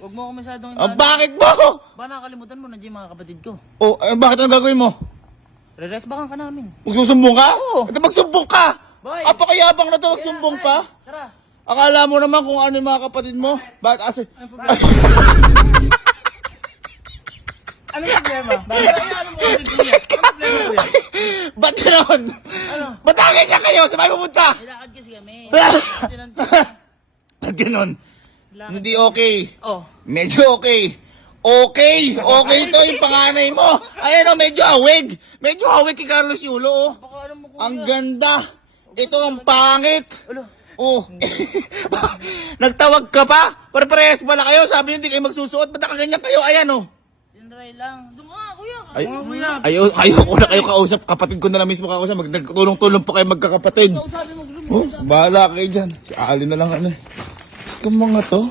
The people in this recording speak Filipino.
Huwag mo ako masyadong Bakit mo? Ba nakakalimutan mo, nandiyan yung mga kapatid ko. Bakit ang gagawin mo? Re-rest bakan ka namin. Magsusumbong ka? Oo. Ito magsumbong ka! Boy! Apakayabang na to, magsumbong pa? Tara! Akala mo naman kung ano yung mga kapatid mo? Bakit asi? Ano problema? Bakit? Ano mo kapatid ko yan? Ano problema ko yan? Ba't gano'n? Ano? Ba't agay siya kayo? Saan kayo pumunta? Ilakad kasi kami. Ba't gano'n? Hindi okay. Oh. Medyo okay. Okay to yung panganay mo. Ayan o, medyo awig. Medyo awig kay Carlos Yulo, oh. Baka ano mo kuya. Ang ganda. Ito ang pangit. Ulo. Oh. Nagtawag ka pa? Pare-parehas pala kayo. Sabi nyo hindi kayo magsusuot. Ba't nakaganyan kayo? Ayan, oh. Tinry lang. Doon ka, kuya. Ayoko na kayo kausap. Kapatid ko na lang mismo kausap. Nagtulong-tulong pa kayo magkakapatid. Sabi mo, gulo mo. Oh, bahala kayo dyan. Si Ali na lang ano. Itong mga to.